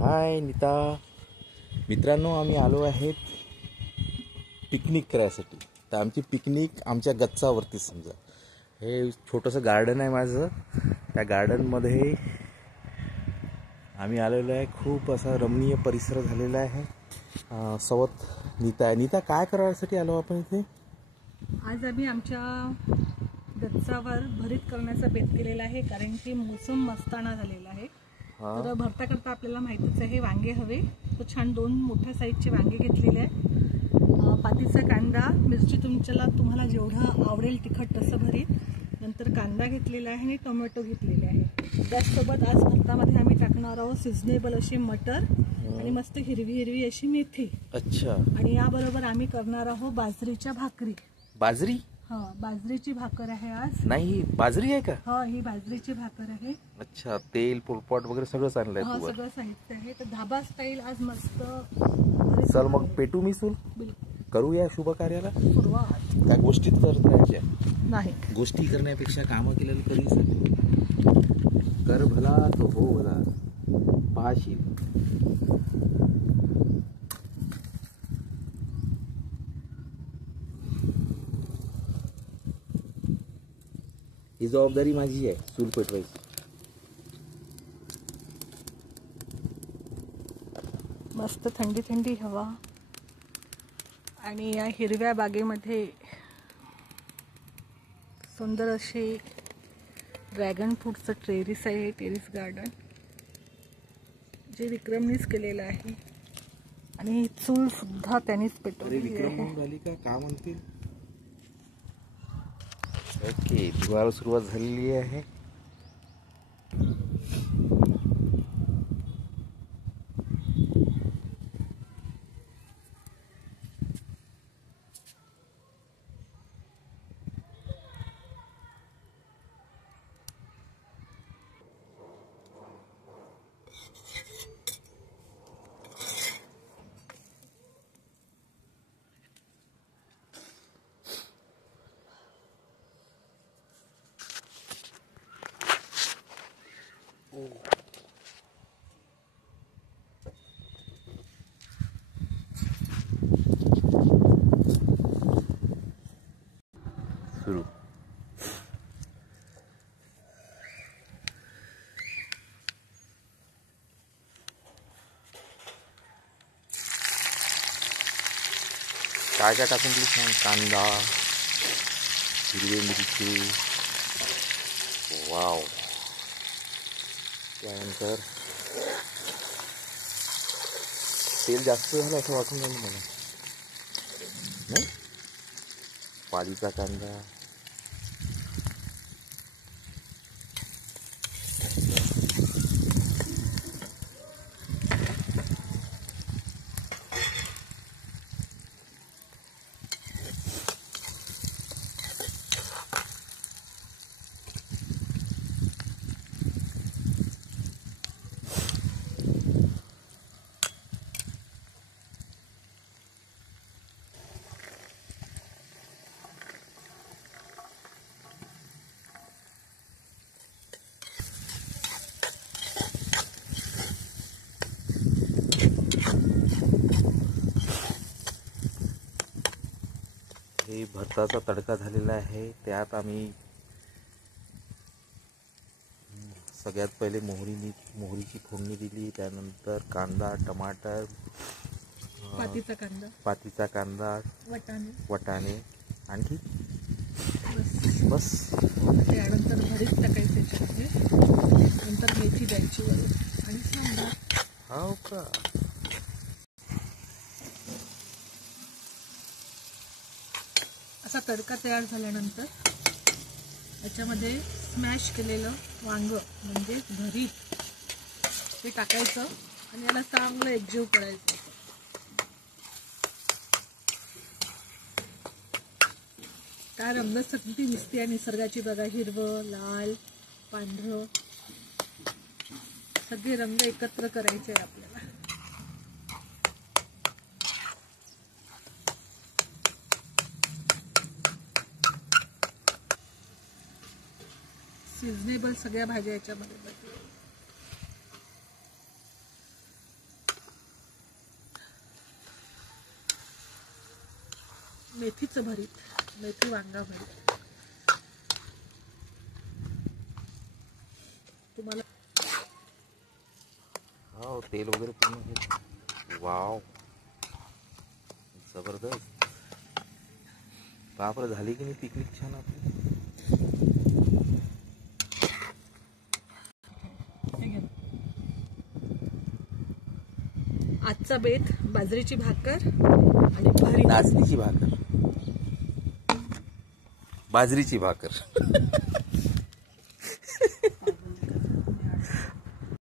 हाय नीता मित्रांनो, आम्ही आलो आहेत पिकनिक करायसाठी. तर आमची पिकनिक आमच्या गच्चावरती समजा. हे छोटंसं गार्डन आहे माझं. त्या गार्डनमध्ये आम्ही आलेलो आहे. खूप असा रमणीय परिसर झालेला आहे. सोबत नीता आहे. नीता, काय करायसाठी आलो आपण इथे? आज आम्ही आमच्या गच्चावर भरीत करण्याचा बेत केलेला आहे, कारण की मोसम मस्ताना झालेला आहे. तर भरता करता आपल्याला माहितीच आहे, वांगे हवे. तर छान 2 मोठ्या साईजचे वांगे घेतलेले आहे. पातीचा कांदा, मिरची तुम्हाला जेवढं आवडेल तिखट तसं भरीत. नंतर कांदा घेतलेला आहे आणि टोमॅटो घेतलेले आहे. त्याचसोबत आज भरतामध्ये आम्ही टाकणार आहोत सिझनेबल असे मटर आणि मस्त हिरवी अशी मेथी. अच्छा. आणि याबरोबर आम्ही करणार आहोत बाजरीच्या भाकरी. बाजरी? हा, बाजरीची भाकर आहे आज. नाही, बाजरी आहे का? हा, ही बाजरीची भाकर आहे. अच्छा. तेल, पोळपाट वगैरे सगळं आणलंय? हा, सगळं साहित्य आहे. तर धाबा स्टाईल आज मस्त. चल मग पेटू मी चूल. करूया शुभ कार्याला सुरुवात. काय गोष्टीत करत राहायच्या नाही, गोष्टी करण्यापेक्षा कामं केलेलं कधी कर भला तो हो भला. पाहशील ही जबाबदारी माझी आहे, चूल पेटवायची. मस्त थंडी थंडी हवा आणि या हिरव्या बागेमध्ये सुंदर असे ड्रॅगन फ्रूटचं टेरेस आहे. टेरेस गार्डन जे विक्रमनीच केलेलं आहे आणि चूल सुद्धा त्यांनीच पेटवली आहे. झाली का म्हणतील? ओके, दिवाळी सुरुवात झालेली आहे. सुरू. काय काय टाकून दिली सांग? कांदा, हिरवी मिरची, वाव. त्यानंतर तेल जास्त झालं असं वाटून राहिलं मला. नाही, पालीचा कांदा, हे भरताचा तडका झालेला आहे. त्यात आम्ही सगळ्यात पहिले मोहरीची फोडणी दिली. त्यानंतर कांदा, टमाटर, पातीचा कांदा, वटाणे आणखी बस. त्यानंतर भरीत टाकायचे, नंतर मेथी द्यायची आणि सांबार. हो का? असा तडका तयार झाल्यानंतर याच्यामध्ये स्मॅश केलेलं वांग म्हणजे भरीत ते टाकायचं आणि याला चांगलं एकजीव करायचं. काय रंगत किती दिसते आणि निसर्गाची बघा. हिरवं, लाल, पांढरं सगळे रंग एकत्र करायचे आहे आपल्याला. सिझनेबल सगळ्या भाज्या याच्यामध्ये. मेथीचं भरीत, मेथी वांगा भरीत. तुम्हाला हो तेल वगैरे पूर्ण. वाव जबरदस्त. बापरे झाली की नाही पिकनिक छान आपली. आजचा बेत बाजरीची भाकर आणि भरीत. नाचणीची भाकर, बाजरीची भाकर.